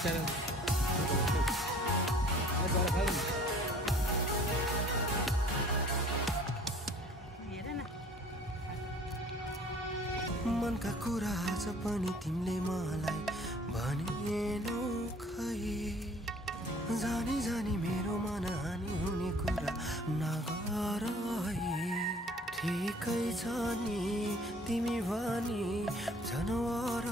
मनका कुरा आज पनि तिमीले मलाई भनेनौ खै। जानी जानी मेरो मनहानि हुने कुरा नगर है। ठिकै छ नि तिमी भनी जनवर